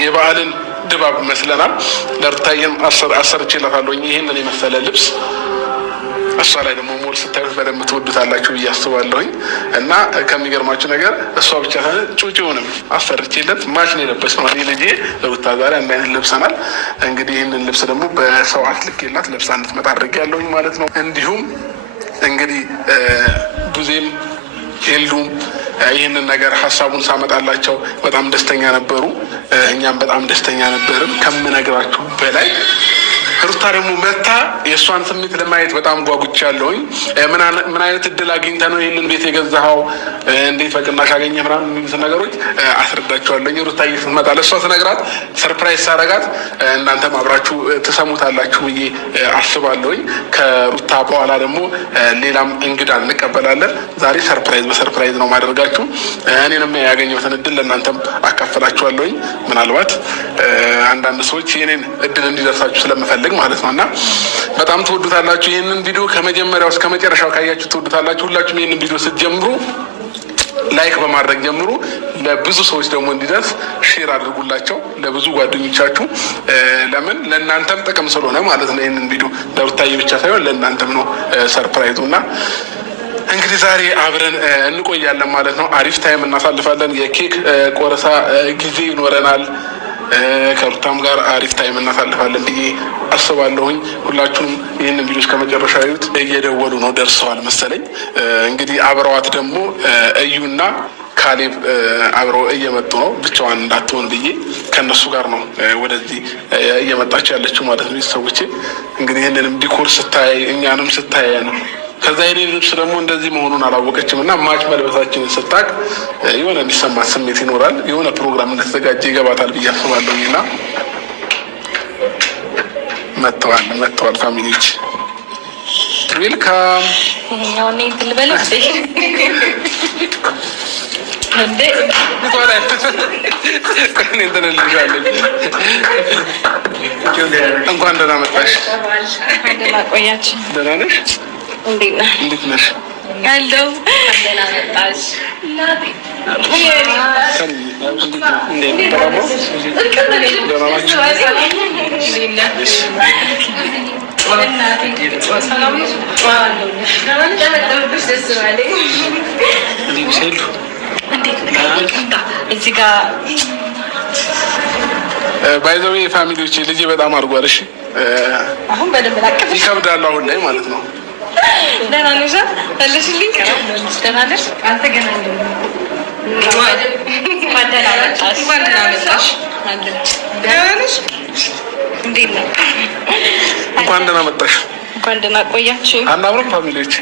የበዓልን ድባብ መስለናል። ለሩታዬም አሰርቼላታለሁ ይሄንን የመሰለ ልብስ። እሷ ላይ ደግሞ ሞል ስታዩት በደንብ ትወዱታላችሁ ብዬ አስባለሁኝ። እና ከሚገርማችሁ ነገር እሷ ብቻ ሳይሆን ጩጬውንም አሰርቼለት ማች ነው የለበስነው። እኔ ልጄ ሩታ ዛሬ አንድ አይነት ለብሰናል። እንግዲህ ይህንን ልብስ ደግሞ በሰው አስልኬላት ለብሳ እንድትመጣ አድርጌያለሁኝ ማለት ነው። እንዲሁም እንግዲህ ቡዜም ኤልዱም ይህንን ነገር ሀሳቡን ሳመጣላቸው በጣም ደስተኛ ነበሩ። እኛም በጣም ደስተኛ ነበርን ከምነግራችሁ በላይ። ሩታ ደግሞ መታ የእሷን ስሜት ለማየት በጣም ጓጉቻለሁኝ። ምን አይነት እድል አግኝተ ነው ይህንን ቤት የገዛኸው? እንዴት በቅናሽ አገኘ? ምናምን የሚሉት ነገሮች አስረዳቸዋለሁኝ። ሩታ ስትመጣ ለእሷ ስነግራት ሰርፕራይዝ ሳረጋት እናንተም አብራችሁ ትሰሙታላችሁ ብዬ አስባለሁኝ። ከሩታ በኋላ ደግሞ ሌላም እንግዳ እንቀበላለን። ዛሬ ሰርፕራይዝ በሰርፕራይዝ ነው ማደርጋችሁ። እኔንም ያገኘሁትን እድል ለእናንተም አካፍላችኋለሁኝ። ምናልባት አንዳንድ ሰዎች የኔን እድል እንዲደርሳችሁ ስለምፈልግ ማለት ነው። እና በጣም ትወዱታላችሁ። ይህንን ቪዲዮ ከመጀመሪያው እስከ መጨረሻው ካያችሁ ትወዱታላችሁ። ሁላችሁም ይህንን ቪዲዮ ስትጀምሩ ላይክ በማድረግ ጀምሩ። ለብዙ ሰዎች ደግሞ እንዲደርስ ሼር አድርጉላቸው፣ ለብዙ ጓደኞቻችሁ። ለምን ለእናንተም ጥቅም ስለሆነ ማለት ነው። ይህንን ቪዲዮ ለሩታዬ ብቻ ሳይሆን ለእናንተም ነው ሰርፕራይዙ። እና እንግዲህ ዛሬ አብረን እንቆያለን ማለት ነው። አሪፍ ታይም እናሳልፋለን። የኬክ ቆረሳ ጊዜ ይኖረናል። ከሩታም ጋር አሪፍ ታይም እናሳልፋለን ብዬ አስባለሁኝ። ሁላችሁም ይህንን ቪዲዮ እስከ መጨረሻ እዩት። እየደወሉ ነው፣ ደርሰዋል መሰለኝ። እንግዲህ አብረዋት ደግሞ እዩና ካሌብ አብረው እየመጡ ነው። ብቻዋን እንዳትሆን ብዬ ከእነሱ ጋር ነው ወደዚህ እየመጣች ያለችው ማለት ነው። ቤተሰቦቼ እንግዲህ ይህንንም ዲኮር ስታይ እኛንም ስታይ ነው። ከዛ የኔ ልብስ ደግሞ እንደዚህ መሆኑን አላወቀችም እና ማች መልበሳችንን ስታቅ የሆነ የሚሰማት ስሜት ይኖራል። የሆነ ፕሮግራም እንደተዘጋጀ ይገባታል ብዬ አስባለሁኝ። እና መጥተዋል ፋሚሊዎች። ዌልካም እንኳን ደህና መጣሽ። ደህና ነሽ? እንዴት ነሽ? አለሁ። ደህና መጣሽ። እዚህ ጋር ባይዘዌ የፋሚሊዎች ልጄ በጣም አድርጓል። እሺ አሁን በደንብ ላቀፍ ይከብዳል አሁን ላይ ማለት ነው። ደህና ነሽ? አለሽልኝ? ደህና ነሽ? አልተገናኘንም። እንኳን ደህና መጣሽ። ደህና ነሽ? እንዴት ነው? እንኳን ደህና መጣሽ። እንኳን ደህና ቆያችሁ። አናምርም ፋሚሊዎች?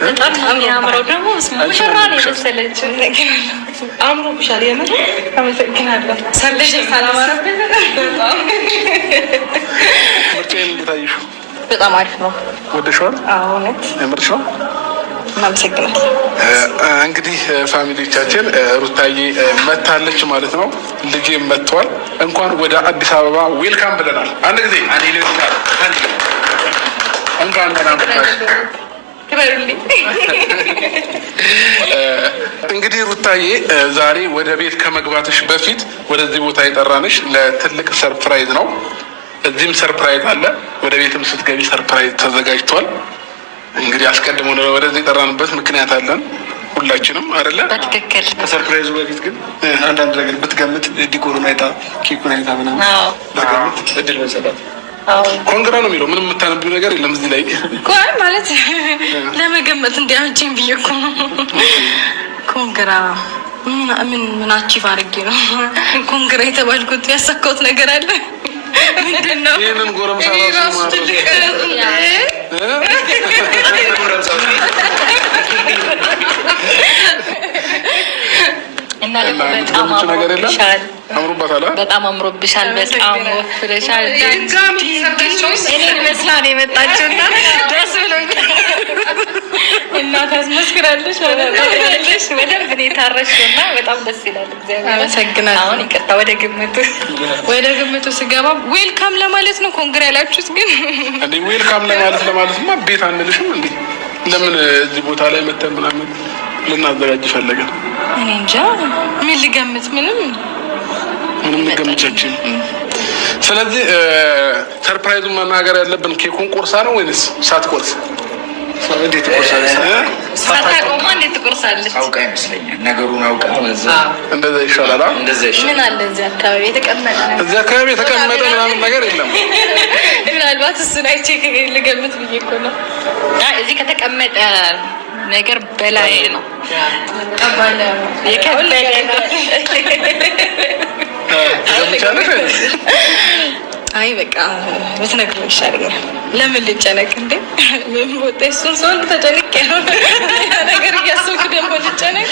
በጣም የሚያምረው ደግሞ ሙሽራ ነው የመሰለችው ነገር አምሮብሻል። የምር አመሰግናለሁ። ሰርተሽ ካላማረብኝ ምርጫዬን እንዴት አየሽው? በጣም አሪፍ ነው። ወደሽዋል? አዎ እውነት የምርሽ ነው። እናመሰግናለን። እንግዲህ ፋሚሊዎቻችን ሩታዬ መታለች ማለት ነው። ልጄ መጥቷል። እንኳን ወደ አዲስ አበባ ዌልካም ብለናል። አንድ ጊዜ እንኳን ደህና መጣሽ። እንግዲህ ሩታዬ ዛሬ ወደ ቤት ከመግባትሽ በፊት ወደዚህ ቦታ የጠራንሽ ለትልቅ ሰርፕራይዝ ነው። እዚህም ሰርፕራይዝ አለ፣ ወደ ቤትም ስትገቢ ሰርፕራይዝ ተዘጋጅቷል። እንግዲህ አስቀድሞ ወደዚህ የጠራንበት ምክንያት አለን ሁላችንም አይደለ? በትክክል። ከሰርፕራይዙ በፊት ግን አንዳንድ ነገር ብትገምት፣ ዲኮሩን አይታ ኬኩን አይታ ምናምን ብትገምት እድል መሰጣት። ኮንግራ ነው የሚለው። ምንም የምታነቢው ነገር የለም እዚህ ላይ ቆይ ማለት ለመገመት እንዲያመቸኝ ብዬ እኮ ነው። ኮንግራ ምን አቺቭ አድርጌ ነው ኮንግራ የተባልኩት? ያሳካሁት ነገር አለ ምንድን ነው? ይህንን ጎረምሳ ራሱ እና ደግሞ በጣም አምሮብሻል። አምሮባታል። በጣም አምሮብሻል። በጣም ወፍረሻል። እኔ መስላ ነው የመጣችው እና ደስ ብሎኛል። እና ታስመስክራለሽ ያለሽ በደንብ ነው የታረሽው እና በጣም ደስ ይላል። እግዚአብሔር አመሰግናለሁ። አሁን ይቅርታ ወደ ግምቱ ስገባ ዌልካም ለማለት ነው ኮንግራ ያላችሁት። ግን እንዴ ዌልካም ለማለትማ ቤት አንልሽም እንዴ? ለምን እዚህ ቦታ ላይ መተን ምናምን ልናዘጋጅ ፈለገን? እኔ እንጃ ምን ልገምት? ምንም ምንም ልገምቻችን። ስለዚህ ሰርፕራይዙን መናገር ያለብን ኬኩን ቆርሳ ነው ወይንስ ሳትቆርስ? እንዴት ትቆርሳለች? ሳታቆማ እንዴት ትቆርሳለች? አውቃ ይመስለኛል ነገሩን አውቃ እንደዛ ይሻላል። ምን አለ እዚህ አካባቢ የተቀመጠ ምናምን ነገር የለም። ምናልባት እሱን አይቼ ልገምት ብዬ እኮ ነው። እዚህ ከተቀመጠ ነገር በላይ ነው የከበደ ነው። አይ በቃ በትነግረው ይሻለኛል። ለምን ልጨነቅ እንዴ? ምን ቦታ እሱን ሰው ተጨነቅ ያለው ነገር እያሰብኩ ደግሞ ልጨነቅ።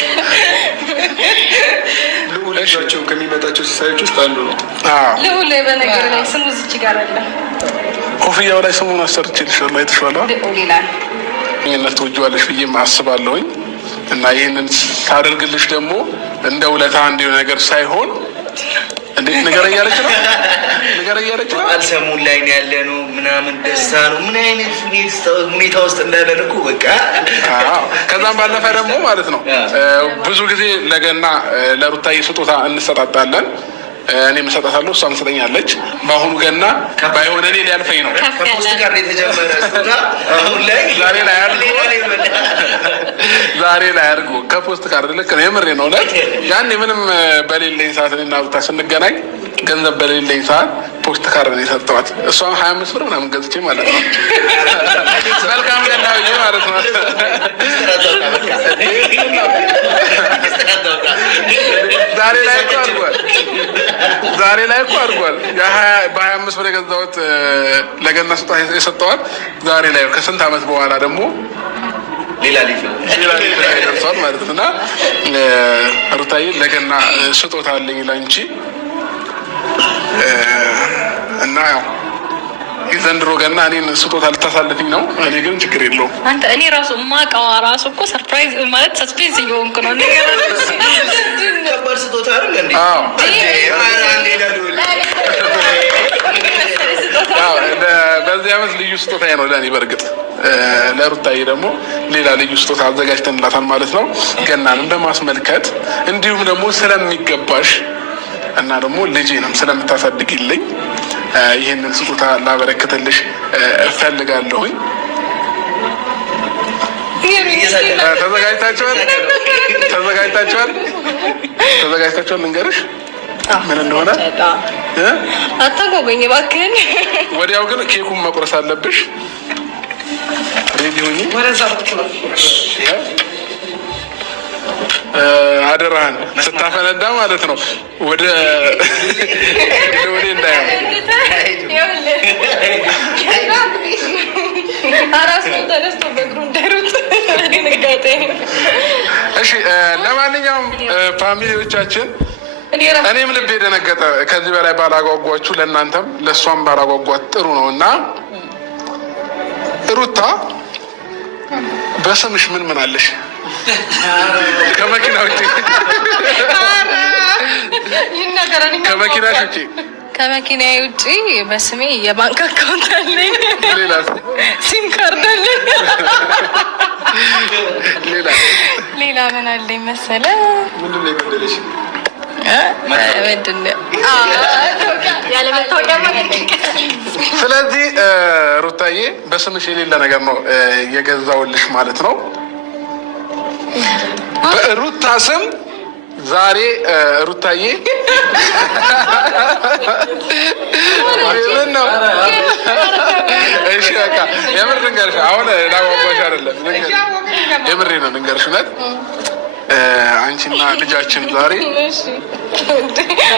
ልዑላቸው ከሚመጣቸው ሲሳዮች ውስጥ አንዱ ነው። ልዑል በነገር ላይ ስሙ እዚች ጋር አለ። ኮፍያው ላይ ስሙን አሰርቼልሻለሁ። አይተሽዋል? ልዑል ይላል። እኛነት ትወጂዋለሽ ብዬ አስባለሁኝ እና ይህንን ታደርግልሽ ደግሞ እንደ ውለታ እንዲሁ ነገር ሳይሆን እንዴት ነገር እያለች ነው አልሰሙን ላይ ነው ያለ ነው ምናምን ደስታ ነው ምን አይነት ሁኔታ ውስጥ እንዳለን እኮ በቃ። ከዛም ባለፈ ደግሞ ማለት ነው ብዙ ጊዜ ለገና ለሩታዬ ስጦታ እንሰጣጣለን። እኔ እሰጣታለሁ፣ እሷም ትሰጠኛለች። በአሁኑ ገና ባይሆን እኔ ሊያልፈኝ ነው። ከፖስት ጋር የተጀመረ ስጦታ አሁን ላይ ዛሬ ላይ አድርጎ ከፖስት ካርድ ልክ ነው። የምሬ ነው። ያኔ ምንም በሌለኝ ሰዓት እኔና ሩታ ስንገናኝ ገንዘብ በሌለኝ ሰዓት ፖስት ካርድ ነው የሰጠኋት። እሷም 25 ብር ምናምን ገዝቼ ማለት ነው። መልካም ገና ብዬ ማለት ነው። ዛሬ ላይ እኮ አድርጓል። በ25 ብር የገዛሁት ለገና ስጦታ የሰጠኋት ዛሬ ላይ ከስንት ዓመት በኋላ ደግሞ ሌላ ሊፍ ደርሷል ማለት ነው። እና ሩታዬ ለገና ስጦታ አለኝ ላንቺ እና ያው የዘንድሮ ገና እኔን ስጦታ ልታሳልፍኝ ነው። እኔ ግን ችግር የለውም። አንተ እኔ ራሱ ማቃዋ ራሱ እኮ ሰርፕራይዝ ማለት ሰስፔንስ እየሆንኩ ነው። ከባድ ስጦታ አይደል እንዴ? በዚህ ዓመት ልዩ ስጦታ ነው ለእኔ። በእርግጥ ለሩታዬ ደግሞ ሌላ ልዩ ስጦታ አዘጋጅተንላታል ማለት ነው። ገናንም በማስመልከት እንዲሁም ደግሞ ስለሚገባሽ እና ደግሞ ልጄንም ስለምታሳድግልኝ ይህንን ስጦታ ላበረክትልሽ እፈልጋለሁኝ። ተዘጋጅታችኋል? ልንገርሽ ምን እንደሆነ አታጎበኝ እባክህን። ወዲያው ግን ኬኩን መቁረስ አለብሽ። ሬዲ ሁኚ። አደራህን ስታፈነዳ ማለት ነው። ወደ እንዳያ እሺ። ለማንኛውም ፋሚሊዎቻችን እኔም ልብ የደነገጠ ከዚህ በላይ ባላጓጓችሁ ለእናንተም ለእሷም ባላጓጓት ጥሩ ነው እና ሩታ በስምሽ ምን አለሽ? ከመኪና ውጭ ከመኪናሽ ውጭ ከመኪና ውጭ በስሜ የባንክ አካውንት አለኝ። ሲም ካርድ አለኝ። ሌላ ምን አለኝ መሰለ? ስለዚህ ሩታዬ በስምሽ የሌለ ነገር ነው የገዛውልሽ ማለት ነው። በሩታ ስም ዛሬ ሩታዬ ምን ነው? እሺ በቃ የምር ልንገርሽ፣ አሁን ላጓጓሽ አይደለም፣ የምሬ ነው ልንገርሽ። እውነት አንቺና ልጃችን ዛሬ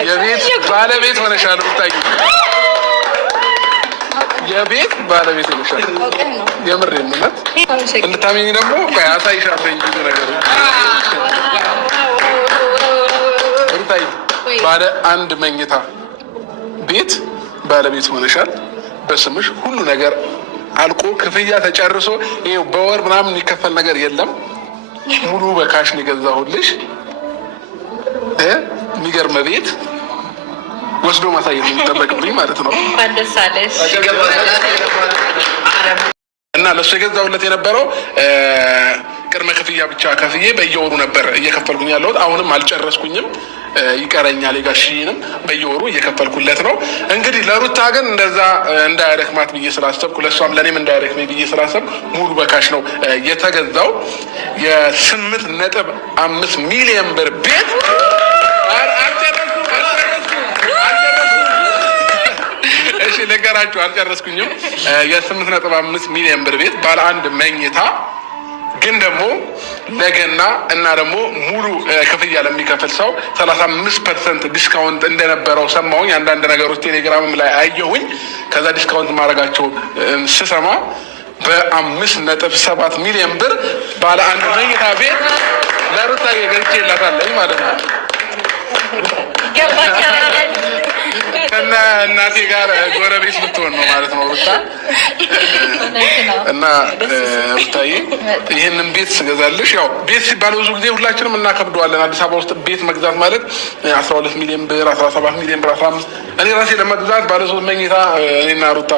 የቤት ባለቤት ሆነሻል ሩታዬ። የቤት ባለቤት ሆነሻል። የምሬ ነው። እውነት እንድታመኝ ደግሞ ያሳይሻለሁ ብዙ ነገሮች። ሩታዬ ባለ አንድ መኝታ ቤት ባለቤት ሆነሻል። በስምሽ ሁሉ ነገር አልቆ ክፍያ ተጨርሶ ይኸው በወር ምናምን የሚከፈል ነገር የለም። ሙሉ በካሽ ነው የገዛሁልሽ። የሚገርም ቤት ወስዶ ማሳየት የሚጠበቅብኝ ማለት ነው። እንኳን ደስ አለሽ። እና ለእሱ የገዛሁለት የነበረው ቅድመ ክፍያ ብቻ ከፍዬ በየወሩ ነበር እየከፈልኩኝ ያለሁት። አሁንም አልጨረስኩኝም። ይቀረኛል። የጋሽዬንም በየወሩ እየከፈልኩለት ነው። እንግዲህ ለሩታ ግን እንደዛ እንዳያደክማት ብዬ ስላሰብኩ ለእሷም ለእኔም እንዳያደክመኝ ብዬ ስላሰብኩ ሙሉ በካሽ ነው የተገዛው። የ8.5 ሚሊዮን ብር ቤት እሺ ነገራችሁ አልጨረስኩኝም። የ8.5 ሚሊዮን ብር ቤት ባለ አንድ መኝታ ግን ደግሞ ነገና እና ደግሞ ሙሉ ክፍያ ለሚከፍል ሰው 35% ዲስካውንት እንደነበረው ሰማሁኝ። አንዳንድ ነገሮች ቴሌግራምም ላይ አየሁኝ። ከዛ ዲስካውንት ማድረጋቸው ስሰማ በ5.7 ሚሊዮን ብር ባለ አንድ መኝታ ቤት ለሩታ ገዝቼላታለሁ ማለት ነው። ከና እናቴ ጋር ጎረቤት ልትሆን ነው ማለት ነው ሩታ። እና ሩታዬ ይህንን ቤት ስገዛልሽ፣ ያው ቤት ሲባል ብዙ ጊዜ ሁላችንም እናከብደዋለን። አዲስ አበባ ውስጥ ቤት መግዛት ማለት 12 ሚሊዮን ብር፣ 17 ሚሊዮን ብር፣ 15 እኔ ራሴ ለመግዛት ባለሶስት መኝታ እኔና ሩታ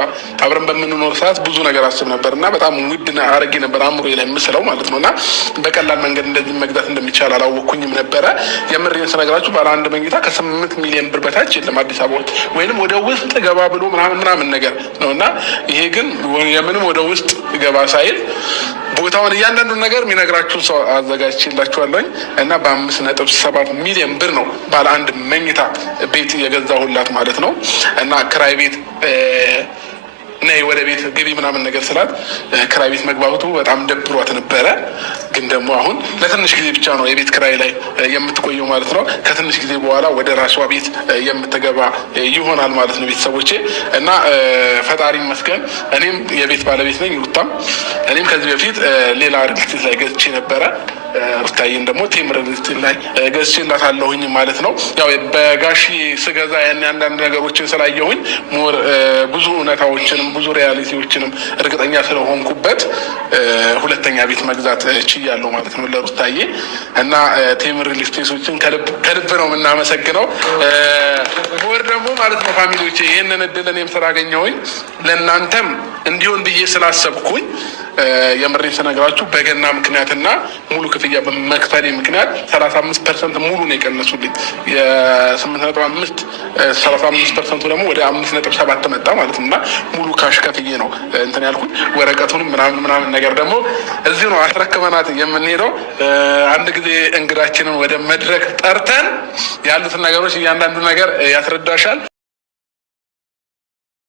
አብረን በምንኖር ሰዓት ብዙ ነገር አስብ ነበር እና በጣም ውድ አረጌ ነበር አእምሮ ላይ የምስለው ማለት ነው። እና በቀላል መንገድ እንደዚህ መግዛት እንደሚቻል አላወቅኩኝም ነበረ። የምሬን ስነግራችሁ ባለ አንድ መኝታ ከ8 ሚሊዮን ብር በታች የለም አዲስ አበባ ውስጥ፣ ወይንም ወደ ውስጥ ገባ ብሎ ምናምን ነገር ነው። እና ይሄ ግን የምንም ወደ ውስጥ ገባ ሳይል ቦታውን እያንዳንዱ ነገር የሚነግራችሁን ሰው አዘጋጅቼላችኋለኝ። እና በ5.7 ሚሊዮን ብር ነው ባለ አንድ መኝታ ቤት የገዛሁላት ማለት ነው። እና ክራይ ቤት ነይ ወደ ቤት ግቢ ምናምን ነገር ስላት ክራይ ቤት መግባቱ በጣም ደብሯት ነበረ። ግን ደግሞ አሁን ለትንሽ ጊዜ ብቻ ነው የቤት ክራይ ላይ የምትቆየው ማለት ነው። ከትንሽ ጊዜ በኋላ ወደ ራሷ ቤት የምትገባ ይሆናል ማለት ነው ቤተሰቦቼ። እና ፈጣሪ ይመስገን እኔም የቤት ባለቤት ነኝ። ሩታም እኔም ከዚህ በፊት ሌላ ሪልስቴት ላይ ገዝቼ ነበረ። ሩታዬን ደግሞ ቴምር ሪልስቴት ላይ ገዝቼላታለሁኝ ማለት ነው። ያው በጋሺ ስገዛ ያን አንዳንድ ነገሮችን ስላየሁኝ ሞር ብዙ እውነታዎችንም ብዙ ሪያሊቲዎችንም እርግጠኛ ስለሆንኩበት ሁለተኛ ቤት መግዛት ችያለሁ ማለት ነው ለሩታዬ። እና ቴምር ሪልስቴቶችን ከልብ ነው የምናመሰግነው። ሞር ደግሞ ማለት ነው ፋሚሊዎቼ ይህንን እድል እኔም ስላገኘሁኝ ለእናንተም እንዲሆን ብዬ ስላሰብኩኝ የምሬን ስነግራችሁ በገና ምክንያትና ሙሉ ክፍያ በመክፈሌ ምክንያት 35% ሙሉ ነው የቀነሱልኝ። የ8.5 35% ደግሞ ወደ 5.7 መጣ ማለት ነው። እና ሙሉ ካሽ ከፍዬ ነው እንትን ያልኩኝ። ወረቀቱንም ምናምን ነገር ደግሞ እዚሁ ነው አስረክበናት የምንሄደው። አንድ ጊዜ እንግዳችንን ወደ መድረክ ጠርተን ያሉትን ነገሮች እያንዳንዱ ነገር ያስረዳሻል።